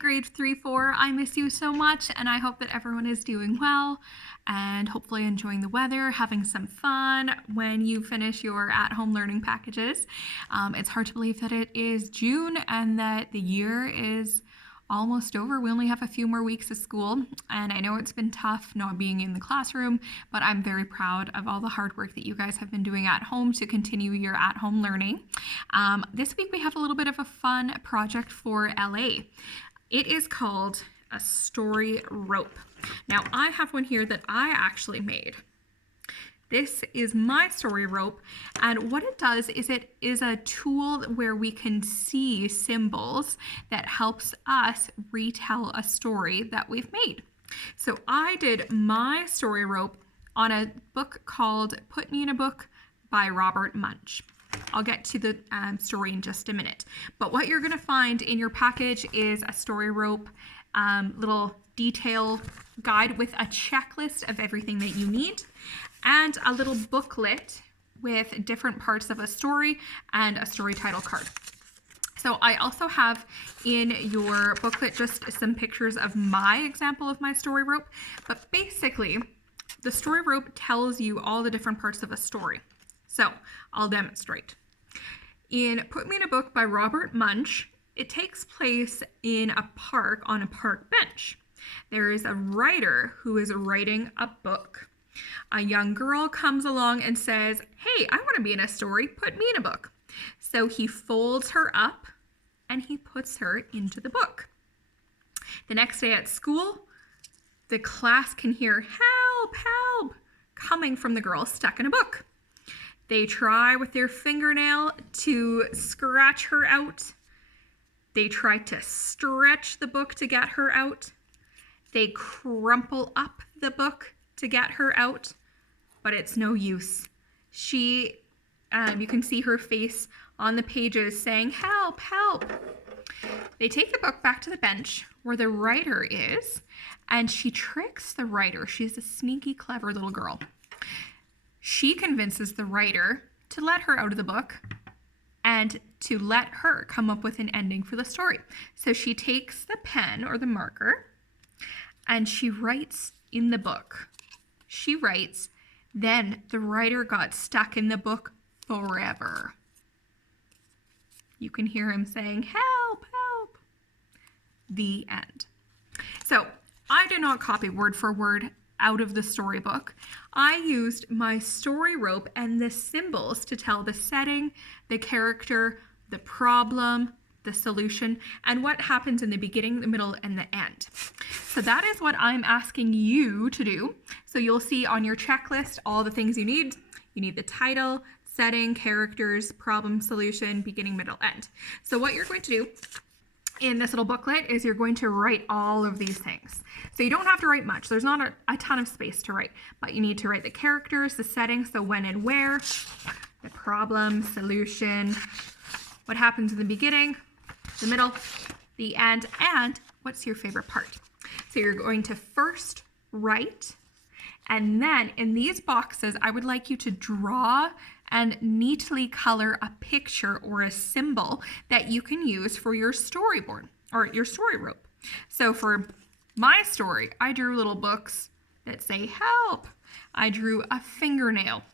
grade 3-4. I miss you so much, and I hope that everyone is doing well and hopefully enjoying the weather, having some fun when you finish your at-home learning packages. It's hard to believe that it is June and that the year is almost over. We only have a few more weeks of school, and I know it's been tough not being in the classroom, but I'm very proud of all the hard work that you guys have been doing at home to continue your at-home learning. This week we have a little bit of a fun project for LA. It is called a story rope. Now I have one here that I actually made. This is my story rope, and what it does is it is a tool where we can see symbols that helps us retell a story that we've made. So I did my story rope on a book called Put Me in a Book by Robert Munsch. I'll get to the story in just a minute. But what you're going to find in your package is a story rope little detail guide with a checklist of everything that you need, and a little booklet with different parts of a story and a story title card. So I also have in your booklet just some pictures of my example of my story rope, but basically the story rope tells you all the different parts of a story. So I'll demonstrate. In Put Me in a Book by Robert Munsch, it takes place in a park on a park bench. There is a writer who is writing a book. A young girl comes along and says, "Hey, I want to be in a story. Put me in a book." So he folds her up and he puts her into the book. The next day at school, the class can hear "Help, help" coming from the girl stuck in a book. They try with their fingernail to scratch her out. They try to stretch the book to get her out. They crumple up the book to get her out, but it's no use. You can see her face on the pages saying, "Help, help." They take the book back to the bench where the writer is, and she tricks the writer. She's a sneaky, clever little girl. She convinces the writer to let her out of the book and to let her come up with an ending for the story. So she takes the pen or the marker and she writes in the book. She writes, "Then the writer got stuck in the book forever." You can hear him saying, "Help, help." The end. So I did not copy word for word out of the storybook. I used my story rope and the symbols to tell the setting, the character, the problem, the solution, and what happens in the beginning, the middle, and the end. So that is what I'm asking you to do. So you'll see on your checklist all the things you need. You need the title, setting, characters, problem, solution, beginning, middle, end. So what you're going to do in this little booklet is you're going to write all of these things. So you don't have to write much. There's not a ton of space to write, but you need to write the characters, the setting, so when and where, the problem, solution, what happens in the beginning, the middle, the end, and what's your favorite part. So you're going to first write, and then in these boxes, I would like you to draw and neatly color a picture or a symbol that you can use for your storyboard or your story rope. So for my story, I drew little books that say "help." I drew a fingernail.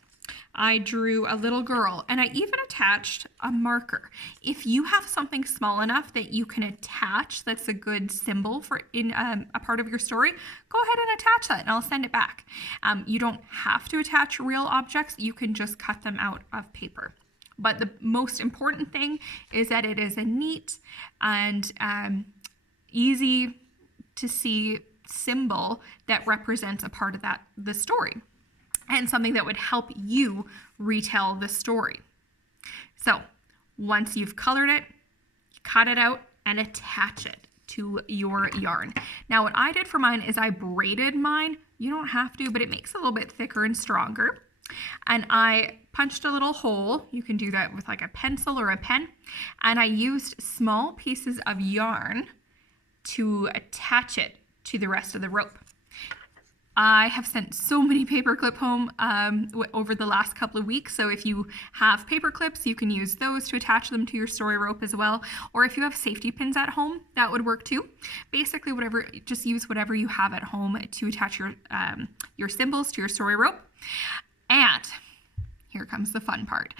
I drew a little girl, and I even attached a marker. If you have something small enough that you can attach that's a good symbol for in a part of your story, go ahead and attach that and I'll send it back. You don't have to attach real objects. You can just cut them out of paper. But the most important thing is that it is a neat and easy to see symbol that represents a part of the story, and something that would help you retell the story. So once you've colored it, cut it out and attach it to your yarn. Now what I did for mine is I braided mine. You don't have to, but it makes it a little bit thicker and stronger. And I punched a little hole. You can do that with like a pencil or a pen. And I used small pieces of yarn to attach it to the rest of the rope. I have sent so many paperclip home over the last couple of weeks. So if you have paper clips, you can use those to attach them to your story rope as well. Or if you have safety pins at home, that would work too. Basically, just use whatever you have at home to attach your symbols to your story rope. And here comes the fun part.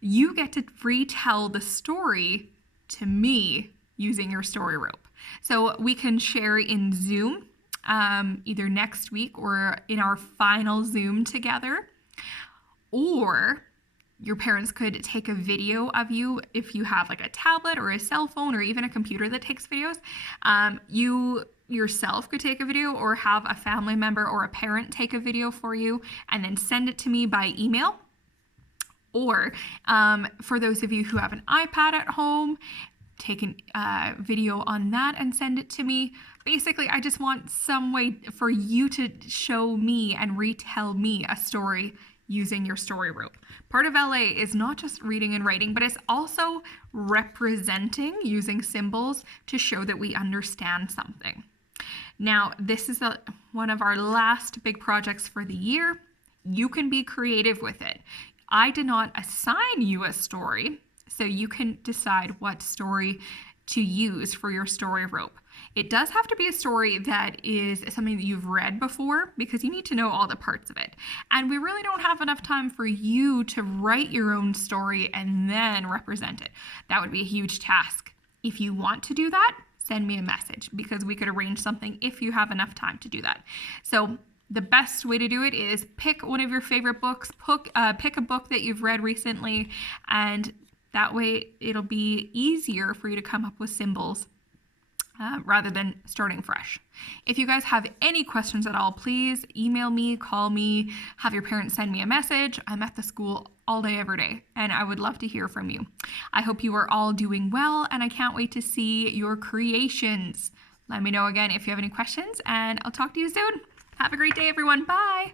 You get to retell the story to me using your story rope. So we can share in Zoom either next week or in our final Zoom together, or your parents could take a video of you if you have like a tablet or a cell phone or even a computer that takes videos. You yourself could take a video or have a family member or a parent take a video for you and then send it to me by email. Or for those of you who have an iPad at home, take a video on that and send it to me. Basically, I just want some way for you to show me and retell me a story using your story rope. Part of LA is not just reading and writing, but it's also representing using symbols to show that we understand something. Now, this is one of our last big projects for the year. You can be creative with it. I did not assign you a story, so you can decide what story to use for your story rope. It does have to be a story that is something that you've read before, because you need to know all the parts of it. And we really don't have enough time for you to write your own story and then represent it. That would be a huge task. If you want to do that, send me a message, because we could arrange something if you have enough time to do that. So the best way to do it is pick one of your favorite books, pick a book that you've read recently, and that way it'll be easier for you to come up with symbols rather than starting fresh. If you guys have any questions at all, please email me, call me, have your parents send me a message. I'm at the school all day, every day, and I would love to hear from you. I hope you are all doing well, and I can't wait to see your creations. Let me know again if you have any questions, and I'll talk to you soon. Have a great day, everyone. Bye.